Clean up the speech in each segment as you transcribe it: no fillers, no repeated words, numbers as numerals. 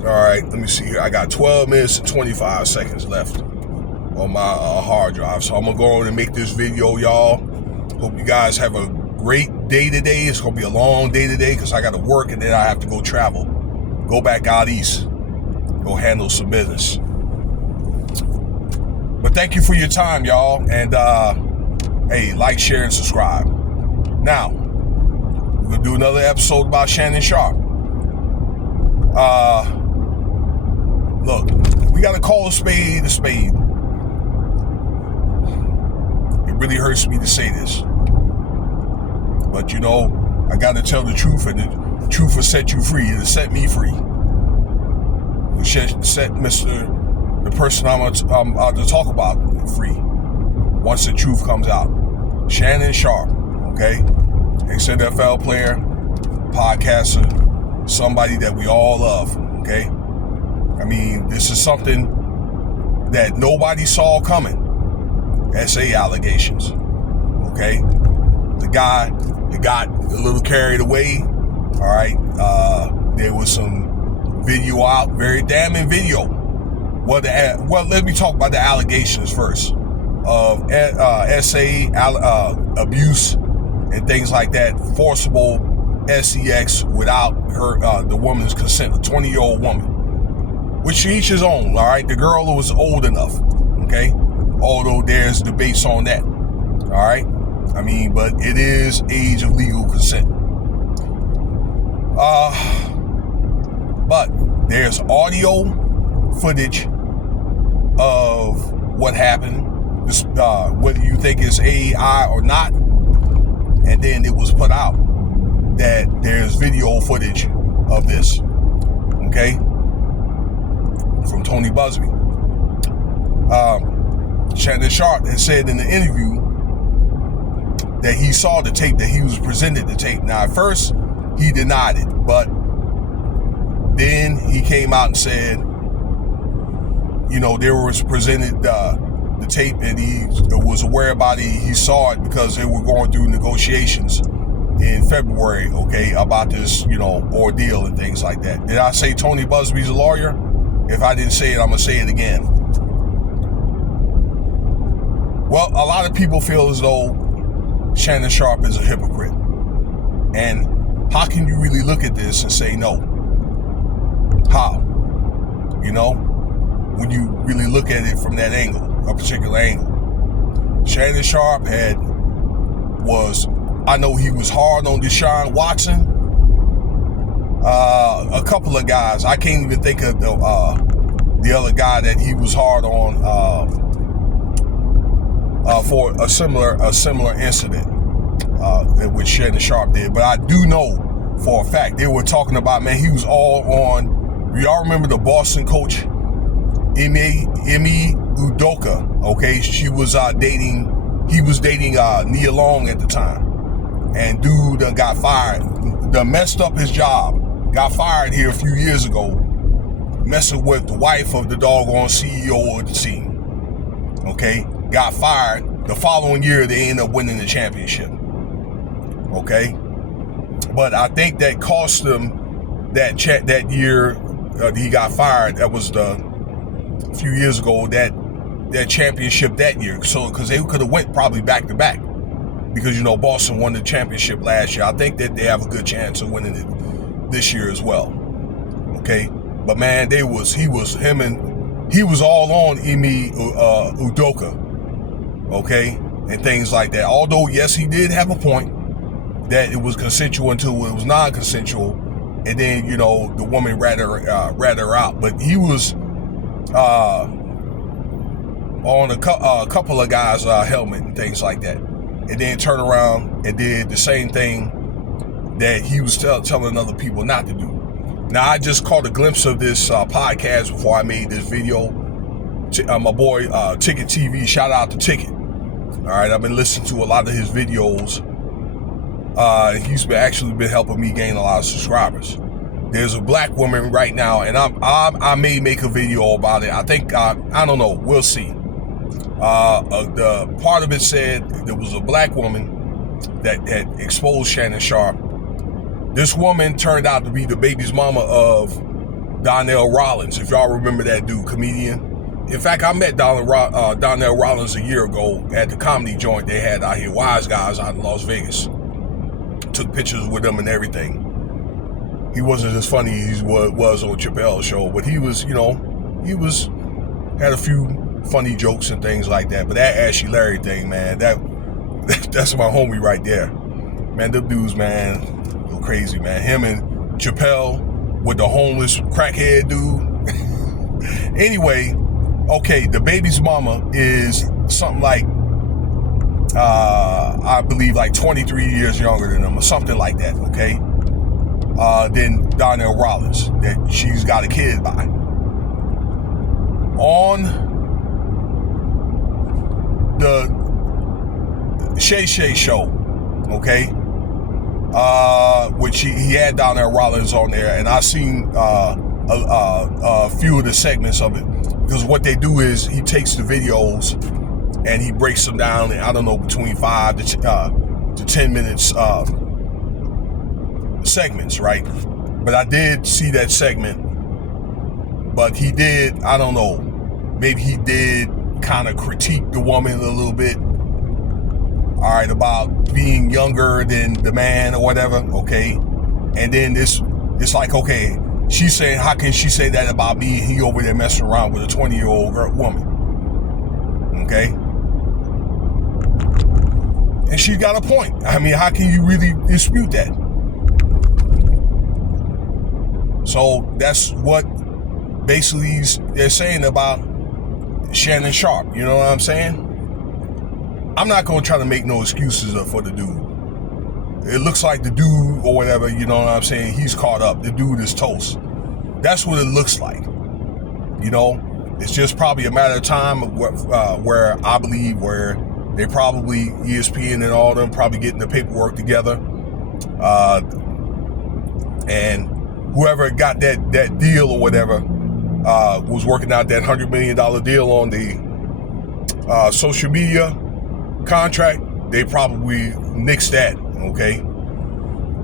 All right, let me see here. I got 12 minutes and 25 seconds left on my hard drive. So I'm going to go on and make this video, y'all. Hope you guys have a great day today. It's going to be a long day today because I got to work and then I have to go travel. Go back out east. Go handle some business. But thank you for your time, y'all. And, hey, like, share, and subscribe. Now, we're going to do another episode about Shannon Sharpe. Look, we got to call a spade a spade. It really hurts me to say this. But, you know, I got to tell the truth, and the truth will set you free. It'll set me free. It'll set the person I'm about to talk about free once the truth comes out. Shannon Sharpe, okay? Ex-NFL player, podcaster, somebody that we all love, okay? I mean, this is something that nobody saw coming. SA allegations, okay? The guy got a little carried away, all right? There was some video out, very damning video. Well, let me talk about the allegations first of SA abuse and things like that, forcible sex without the woman's consent, a 20-year-old woman. Which each his own, all right? The girl was old enough, okay? Although there's debates on that, all right? I mean, but it is age of legal consent. But there's audio footage of what happened, whether you think it's AI or not, and then it was put out that there's video footage of this, okay? From Tony Busby. Shannon Sharpe had said in the interview that he saw the tape, that he was presented the tape. Now, at first, he denied it, but then he came out and said, you know, there was presented the tape, and he was aware about it. He saw it because they were going through negotiations in February, okay, about this, you know, ordeal and things like that. Did I say Tony Busby's a lawyer? If I didn't say it, I'm going to say it again. Well, a lot of people feel as though Shannon Sharpe is a hypocrite. And how can you really look at this and say no? How? You know, when you really look at it from that angle, a particular angle. Shannon Sharpe I know he was hard on Deshaun Watson. A couple of guys, I can't even think of the other guy that he was hard on for a similar incident which Shannon Sharpe did. But I do know for a fact they were talking about, man, he was all on. Y'all remember the Boston coach Emi Udoka? Okay, he was dating Nia Long at the time, and dude got fired. Messed up his job. Got fired here a few years ago, messing with the wife of the doggone CEO of the team. Okay, got fired. The following year, they ended up winning the championship. Okay, but I think that cost them that year he got fired. That was a few years ago. That championship that year. So because they could have went probably back to back, because you know Boston won the championship last year. I think that they have a good chance of winning it this year as well. Okay, but man, he was all on Emi Udoka, okay, and things like that. Although yes, he did have a point that it was consensual until it was non-consensual, and then you know the woman rat her out. But he was on a couple of guys' helmet and things like that, and then turned around and did the same thing that he was telling other people not to do. Now, I just caught a glimpse of this podcast before I made this video. My boy, Ticket TV, shout out to Ticket. All right, I've been listening to a lot of his videos. He's actually been helping me gain a lot of subscribers. There's a black woman right now, and I may make a video about it. I think, I don't know, we'll see. The part of it said there was a black woman that had exposed Shannon Sharpe. This woman turned out to be the baby's mama of Donnell Rollins, if y'all remember that dude, comedian. In fact, I met Donnell Rollins a year ago at the comedy joint they had out here, Wise Guys out in Las Vegas. Took pictures with him and everything. He wasn't as funny as he was on Chappelle's show, but he was, had a few funny jokes and things like that. But that Ashy Larry thing, man, that's my homie right there. Man, them dudes, man, go crazy, man. Him and Chappelle with the homeless crackhead dude. Anyway, okay, the baby's mama is something like, I believe like 23 years younger than him or something like that, okay? Than Donnell Rollins, that she's got a kid by. On the Shay Shay show, okay, which he had Donnell Rollins on there, and I seen a few of the segments of it, because what they do is he takes the videos and he breaks them down in, I don't know, between 5 to 10 minutes segments, right? But I did see that segment, but he did, I don't know, maybe he did kind of critique the woman a little bit, all right, about being younger than the man or whatever, okay? And then it's like, okay, she's saying, how can she say that about me? He over there messing around with a 20-year-old woman, okay? And she's got a point. I mean, how can you really dispute that? So that's what basically they're saying about Shannon Sharpe. You know what I'm saying? I'm not going to try to make no excuses for the dude. It looks like the dude or whatever, you know what I'm saying, he's caught up. The dude is toast. That's what it looks like. You know, it's just probably a matter of time where I believe where they probably, ESPN and all of them, probably getting the paperwork together. And whoever got that deal or whatever was working out that $100 million deal on the social media contract, they probably nixed that, okay?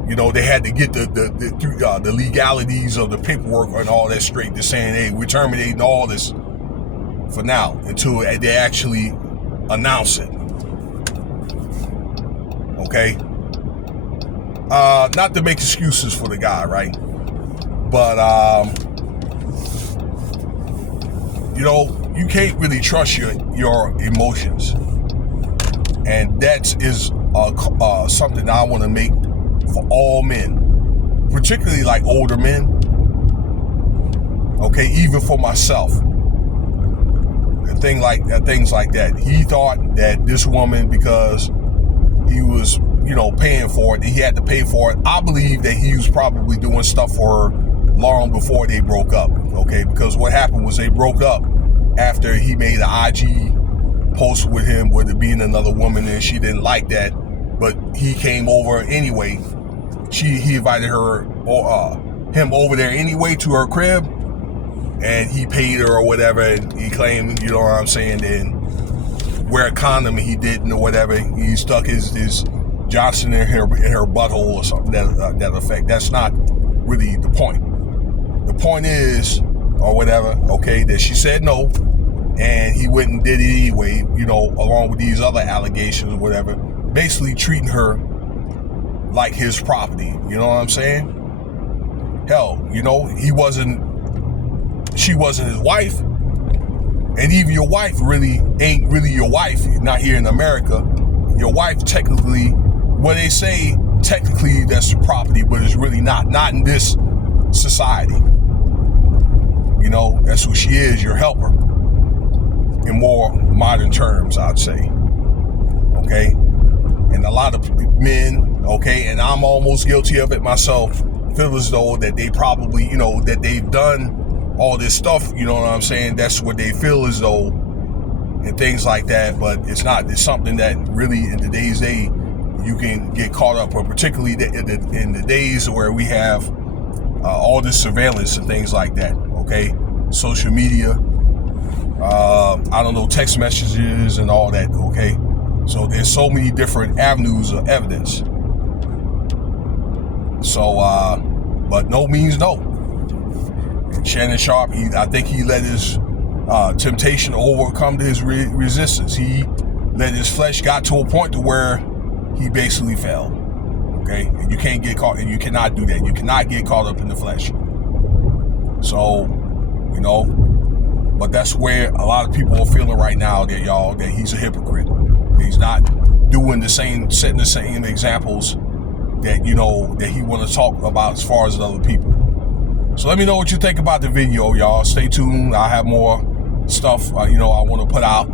You know, they had to get the legalities of the paperwork and all that straight. They're saying, hey, we're terminating all this for now until they actually announce it, okay? Not to make excuses for the guy, right? But, you know, you can't really trust your emotions. And that is something that I want to make for all men, particularly like older men, okay, even for myself. And things like that. He thought that this woman, because he was, you know, paying for it, he had to pay for it. I believe that he was probably doing stuff for her long before they broke up, okay? Because what happened was they broke up after he made an IG post with him with it being another woman, and she didn't like that, but he came over anyway. He invited her or him over there anyway to her crib, and he paid her or whatever, and he claimed, you know what I'm saying, then wear a condom, and he didn't or whatever. He stuck his Johnson in her butthole or something that effect. That's not really the point. The point is, or whatever, okay, that she said no, and he went and did it anyway, you know, along with these other allegations or whatever, basically treating her like his property, you know what I'm saying? Hell, you know, she wasn't his wife, and even your wife really ain't really your wife, not here in America. Your wife technically, well, they say technically that's property, but it's really not in this society. You know, that's who she is, your helper. In more modern terms, I'd say. Okay? And a lot of men, okay, and I'm almost guilty of it myself, feel as though that they probably, you know, that they've done all this stuff, you know what I'm saying? That's what they feel as though, and things like that, but it's not. It's something that really, in today's day, you can get caught up, or particularly in the days where we have all this surveillance and things like that, okay? Social media, I don't know, text messages and all that, okay? So there's so many different avenues of evidence. So, but no means no. Shannon Sharpe, I think he let his temptation overcome his resistance. He let his flesh got to a point to where he basically fell. Okay, and you can't get caught, and you cannot do that. You cannot get caught up in the flesh. So, you know, but that's where a lot of people are feeling right now, that he's a hypocrite. He's not doing the same, setting the same examples that, you know, that he want to talk about as far as other people. So let me know what you think about the video, y'all. Stay tuned. I have more stuff, you know, I want to put out.